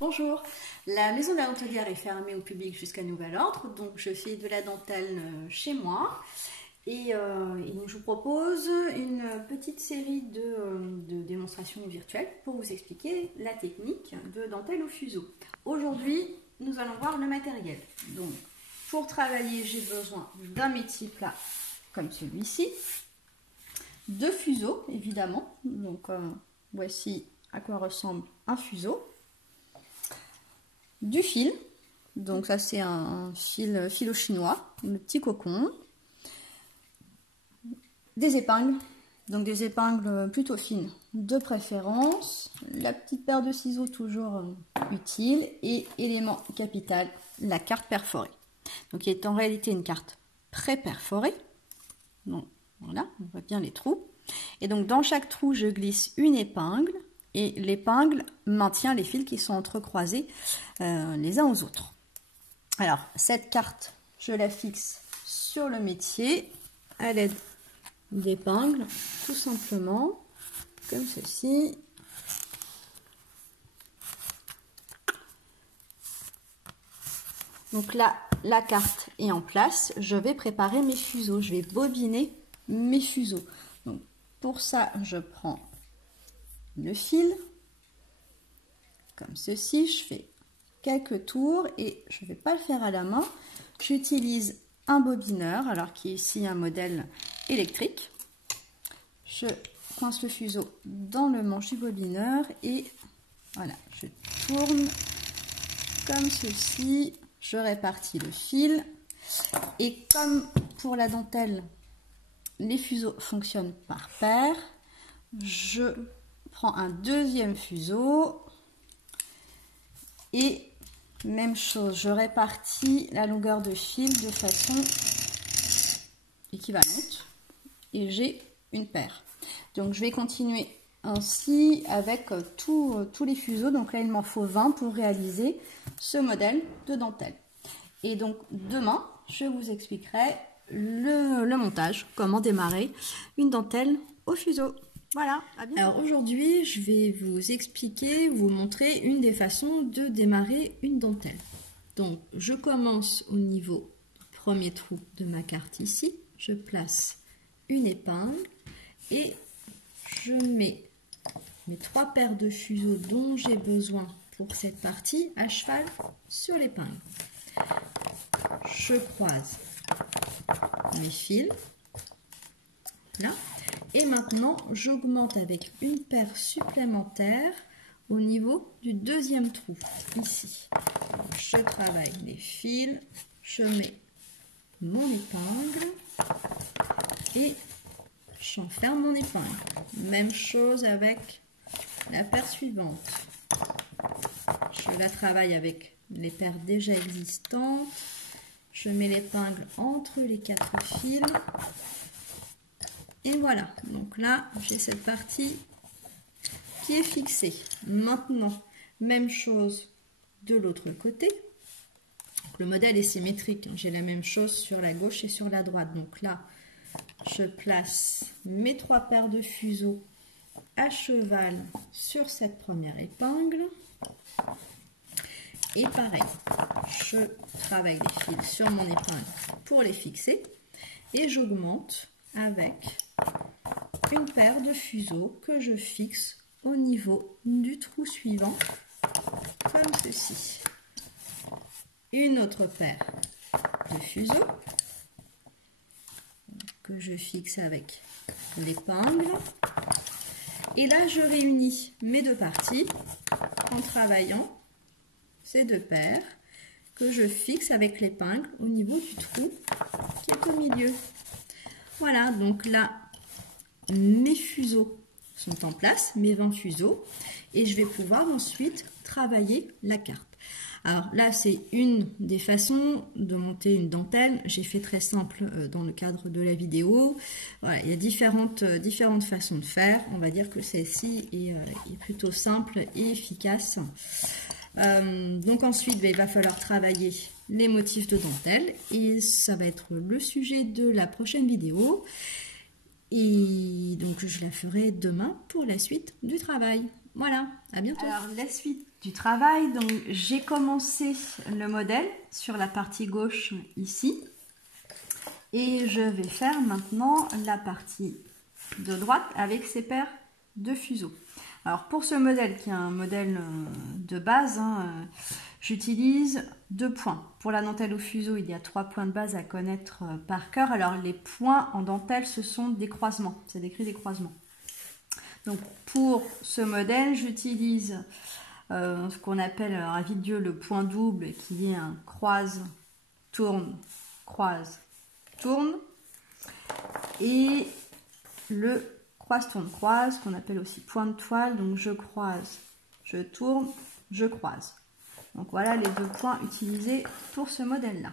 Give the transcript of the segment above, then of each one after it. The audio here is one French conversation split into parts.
Bonjour, la maison de la dentelière est fermée au public jusqu'à nouvel ordre, donc je fais de la dentelle chez moi et donc je vous propose une petite série de démonstrations virtuelles pour vous expliquer la technique de dentelle au fuseau. Aujourd'hui, nous allons voir le matériel. Donc, pour travailler, j'ai besoin d'un métier plat comme celui-ci, de fuseaux évidemment, donc voici à quoi ressemble un fuseau. Du fil, donc ça c'est un fil philo-chinois, le petit cocon, des épingles, donc des épingles plutôt fines de préférence, la petite paire de ciseaux toujours utile et élément capital, la carte perforée. Donc il est en réalité une carte pré-perforée, donc voilà, on voit bien les trous, et donc dans chaque trou je glisse une épingle. Et l'épingle maintient les fils qui sont entrecroisés les uns aux autres. Alors, cette carte, je la fixe sur le métier à l'aide d'épingles, tout simplement, comme ceci. Donc là, la carte est en place. Je vais préparer mes fuseaux. Je vais bobiner mes fuseaux. Donc, pour ça, je prends le fil, comme ceci, je fais quelques tours et je ne vais pas le faire à la main. J'utilise un bobineur, alors qui est ici un modèle électrique. Je coince le fuseau dans le manche du bobineur et voilà, je tourne comme ceci. Je répartis le fil et comme pour la dentelle, les fuseaux fonctionnent par paire, je prends un deuxième fuseau et même chose, je répartis la longueur de fil de façon équivalente et j'ai une paire. Donc je vais continuer ainsi avec tous les fuseaux. Donc là il m'en faut 20 pour réaliser ce modèle de dentelle. Et donc demain je vous expliquerai le montage, comment démarrer une dentelle au fuseau. Voilà, à bientôt. Alors aujourd'hui, je vais vous expliquer, vous montrer une des façons de démarrer une dentelle. Donc, je commence au niveau du premier trou de ma carte ici. Je place une épingle et je mets mes 3 paires de fuseaux dont j'ai besoin pour cette partie à cheval sur l'épingle. Je croise mes fils, là. Et maintenant, j'augmente avec une paire supplémentaire au niveau du deuxième trou, ici. Je travaille les fils, je mets mon épingle et j'enferme mon épingle. Même chose avec la paire suivante. Je la travaille avec les paires déjà existantes. Je mets l'épingle entre les 4 fils. Et voilà, donc là, j'ai cette partie qui est fixée. Maintenant, même chose de l'autre côté. Donc, le modèle est symétrique, hein. J'ai la même chose sur la gauche et sur la droite. Donc là, je place mes 3 paires de fuseaux à cheval sur cette première épingle. Et pareil, je travaille les fils sur mon épingle pour les fixer. Et j'augmente avec une paire de fuseaux que je fixe au niveau du trou suivant, comme ceci. Une autre paire de fuseaux que je fixe avec l'épingle. Et là, je réunis mes deux parties en travaillant ces 2 paires que je fixe avec l'épingle au niveau du trou qui est au milieu. Voilà, donc là, mes fuseaux sont en place, mes 20 fuseaux, et je vais pouvoir ensuite travailler la carte. Alors là, c'est une des façons de monter une dentelle. J'ai fait très simple dans le cadre de la vidéo. Voilà, il y a différentes façons de faire. On va dire que celle-ci est plutôt simple et efficace. Donc ensuite, il va falloir travailler les motifs de dentelle et ça va être le sujet de la prochaine vidéo. Et donc je la ferai demain pour la suite du travail. Voilà, à bientôt. Alors la suite du travail, donc j'ai commencé le modèle sur la partie gauche ici. Et je vais faire maintenant la partie de droite avec ces paires de fuseaux. Alors pour ce modèle qui est un modèle de base, j'utilise 2 points. Pour la dentelle au fuseau, il y a 3 points de base à connaître par cœur. Alors les points en dentelle, ce sont des croisements. C'est décrit des croisements. Donc pour ce modèle, j'utilise ce qu'on appelle à vide d'yeux le point double, qui est un croise, tourne, croise, tourne, et le croise-tourne, croise, qu'on appelle aussi point de toile. Donc je croise, je tourne, je croise. Donc voilà les 2 points utilisés pour ce modèle là.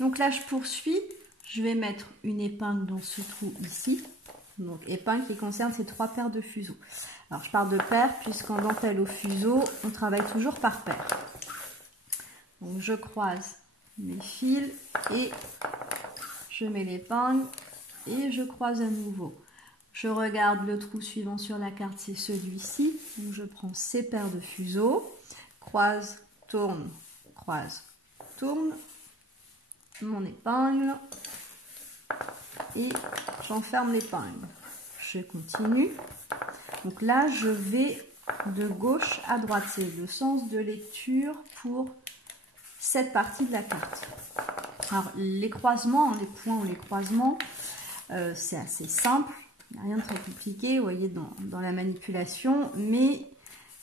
Donc là je poursuis, je vais mettre une épingle dans ce trou ici. Donc épingle qui concerne ces 3 paires de fuseaux. Alors je parle de paires puisqu'en dentelle au fuseau on travaille toujours par paires. Donc je croise mes fils et je mets l'épingle et je croise à nouveau. Je regarde le trou suivant sur la carte, c'est celui-ci. Donc je prends ces paires de fuseaux, croise, tourne, mon épingle et j'enferme l'épingle. Je continue. Donc là, je vais de gauche à droite. C'est le sens de lecture pour cette partie de la carte. Alors les croisements, les points ou les croisements, c'est assez simple. Il n'y a rien de très compliqué, vous voyez, dans la manipulation, mais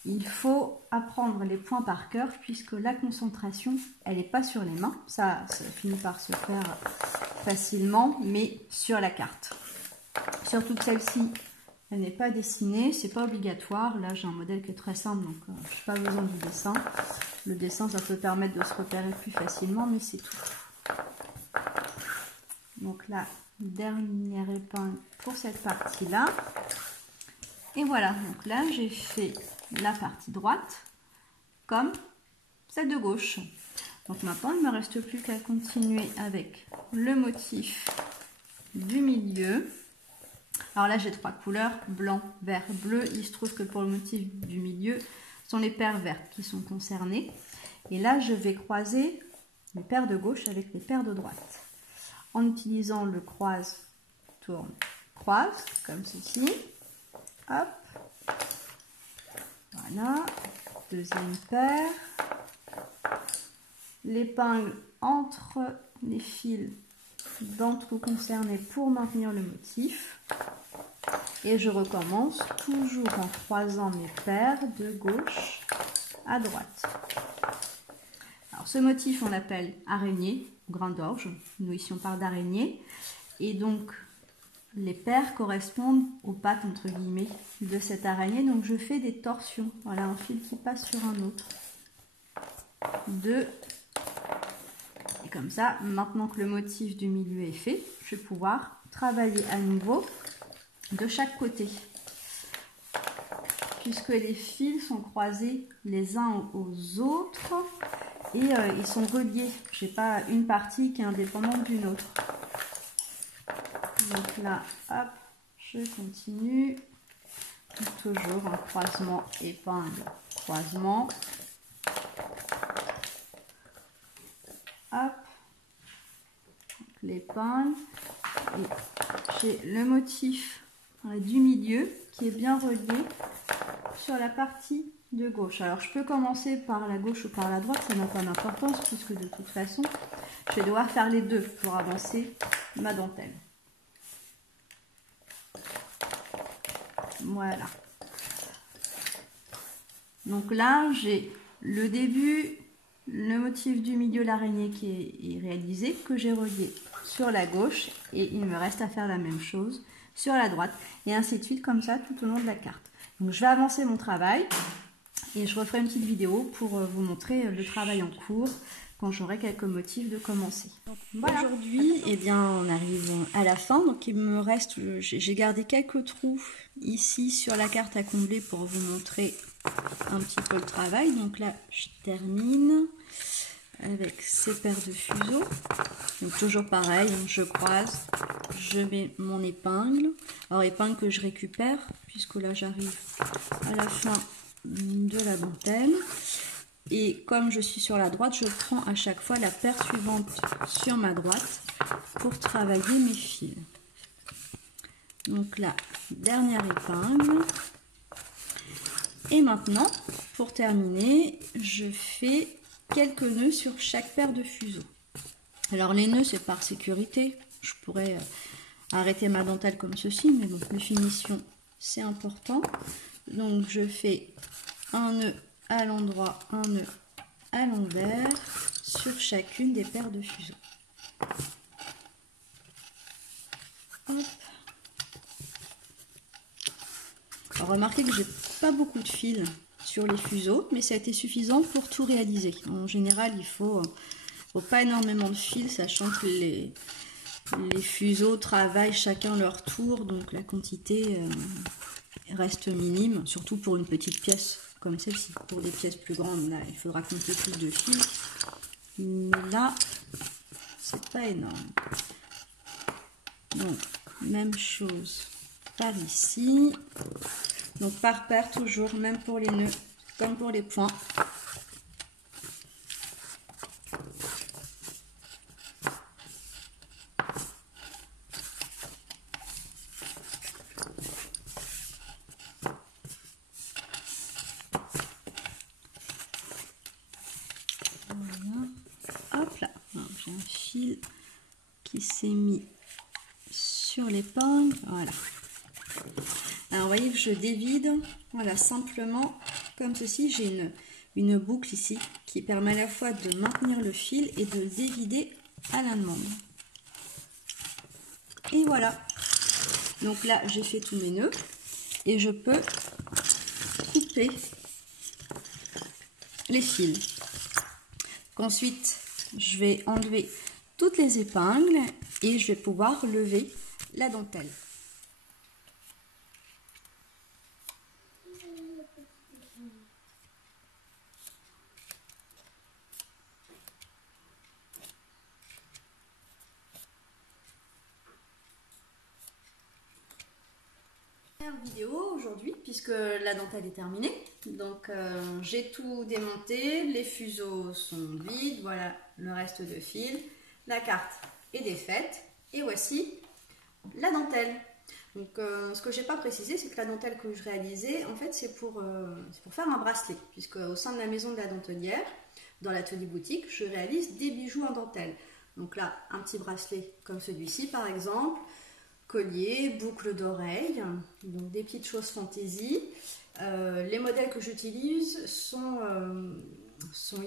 il faut apprendre les points par cœur puisque la concentration, elle n'est pas sur les mains. Ça finit par se faire facilement, mais sur la carte. Surtout que celle-ci, elle n'est pas dessinée, c'est pas obligatoire. Là, j'ai un modèle qui est très simple, donc je n'ai pas besoin du dessin. Le dessin, ça peut permettre de se repérer plus facilement, mais c'est tout. Donc là, dernière épingle pour cette partie-là. Et voilà, donc là, j'ai fait la partie droite comme celle de gauche. Donc maintenant, il ne me reste plus qu'à continuer avec le motif du milieu. Alors là, j'ai 3 couleurs, blanc, vert, bleu. Il se trouve que pour le motif du milieu, ce sont les paires vertes qui sont concernées. Et là, je vais croiser les paires de gauche avec les paires de droite. En utilisant le croise, tourne, croise, comme ceci. Hop. Voilà. Deuxième paire. L'épingle entre les fils dans le trou concerné pour maintenir le motif. Et je recommence toujours en croisant mes paires de gauche à droite. Alors ce motif on l'appelle araignée, grain d'orge. Nous ici on parle d'araignée. Et donc les paires correspondent aux pattes entre guillemets de cette araignée. Donc je fais des torsions. Voilà un fil qui passe sur un autre. 2. Et comme ça, maintenant que le motif du milieu est fait, je vais pouvoir travailler à nouveau de chaque côté. Puisque les fils sont croisés les uns aux autres et ils sont reliés. Je n'ai pas une partie qui est indépendante d'une autre. Donc là, hop, je continue. Toujours un croisement, épingle, croisement. Hop, l'épingle. J'ai le motif du milieu qui est bien relié sur la partie de gauche. Alors je peux commencer par la gauche ou par la droite, ça n'a pas d'importance puisque de toute façon je vais devoir faire les deux pour avancer ma dentelle. Voilà. Donc là j'ai le début, le motif du milieu, l'araignée qui est réalisé, que j'ai relié sur la gauche et il me reste à faire la même chose sur la droite et ainsi de suite comme ça tout au long de la carte. Donc je vais avancer mon travail et je referai une petite vidéo pour vous montrer le travail en cours quand j'aurai quelques motifs de commencer. Voilà. Aujourd'hui, eh bien, on arrive à la fin. Donc il me reste, j'ai gardé quelques trous ici sur la carte à combler pour vous montrer un petit peu le travail. Donc là, je termine avec ces paires de fuseaux. Donc toujours pareil, je croise, je mets mon épingle. Alors épingle que je récupère, puisque là j'arrive à la fin de la dentelle. Et comme je suis sur la droite, je prends à chaque fois la paire suivante sur ma droite pour travailler mes fils. Donc la dernière épingle. Et maintenant, pour terminer, je fais quelques nœuds sur chaque paire de fuseaux. Alors les nœuds, c'est par sécurité. Je pourrais arrêter ma dentelle comme ceci, mais bon, les finitions, c'est important. Donc je fais un nœud à l'endroit, un nœud à l'envers sur chacune des paires de fuseaux. Hop. Alors, remarquez que j'ai pas beaucoup de fils sur les fuseaux, mais ça a été suffisant pour tout réaliser. En général, il faut pas énormément de fils, sachant que les fuseaux travaillent chacun leur tour, donc la quantité reste minime, surtout pour une petite pièce comme celle-ci. Pour des pièces plus grandes, là, il faudra compter plus de fils. Mais là, c'est pas énorme. Donc, même chose par ici. Donc, par paire toujours, même pour les nœuds, comme pour les points. Hop là, j'ai un fil qui s'est mis sur l'épingle, voilà. Alors vous voyez que je dévide, voilà, simplement comme ceci. J'ai une boucle ici qui permet à la fois de maintenir le fil et de le dévider à la demande. Et voilà, donc là j'ai fait tous mes nœuds et je peux couper les fils. Ensuite, je vais enlever toutes les épingles et je vais pouvoir lever la dentelle. Vidéo aujourd'hui puisque la dentelle est terminée, donc j'ai tout démonté, les fuseaux sont vides, voilà le reste de fil, la carte est défaite et voici la dentelle. Donc ce que j'ai pas précisé, c'est que la dentelle que je réalisais, en fait c'est pour faire un bracelet, puisque au sein de la maison de la dentelière, dans l'atelier boutique, je réalise des bijoux en dentelle. Donc là un petit bracelet comme celui-ci par exemple, collier, boucle d'oreille, donc des petites choses fantaisie. Les modèles que j'utilise sont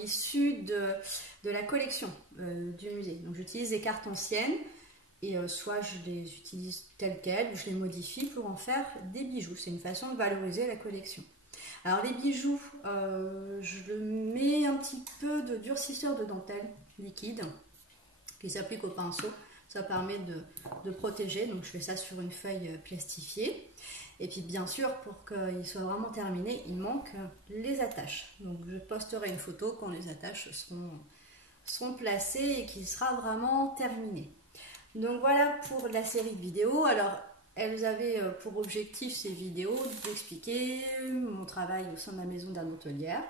issus de la collection du musée. Donc j'utilise des cartes anciennes et soit je les utilise telles quelles ou je les modifie pour en faire des bijoux. C'est une façon de valoriser la collection. Alors les bijoux, je mets un petit peu de durcisseur de dentelle liquide qui s'applique au pinceau. Ça permet de protéger, donc je fais ça sur une feuille plastifiée. Et puis bien sûr, pour qu'il soit vraiment terminé, il manque les attaches. Donc je posterai une photo quand les attaches seront placées et qu'il sera vraiment terminé. Donc voilà pour la série de vidéos. Alors elles avaient pour objectif ces vidéos d'expliquer mon travail au sein de la maison de la dentelière.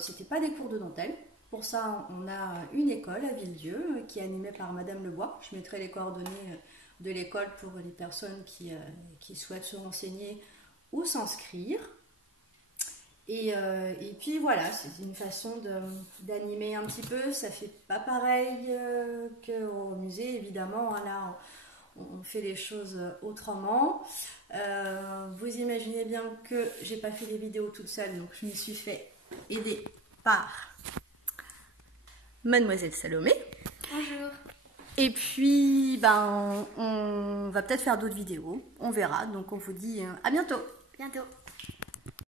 C'était pas des cours de dentelle. Pour ça, on a une école à Villedieu qui est animée par Madame Lebois. Je mettrai les coordonnées de l'école pour les personnes qui souhaitent se renseigner ou s'inscrire. Et puis voilà, c'est une façon d'animer un petit peu. Ça fait pas pareil qu'au musée, évidemment. Là, on fait les choses autrement. Vous imaginez bien que j'ai pas fait des vidéos toute seule, donc je me suis fait aider par Mademoiselle Salomé. Bonjour. Et puis, on va peut-être faire d'autres vidéos. On verra. Donc, on vous dit à bientôt. Bientôt.